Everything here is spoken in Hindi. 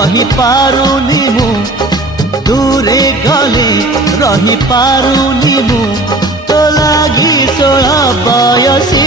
रही पारुनी मु दूरे गले रही पारुनी मु तो लागी 16 बयसी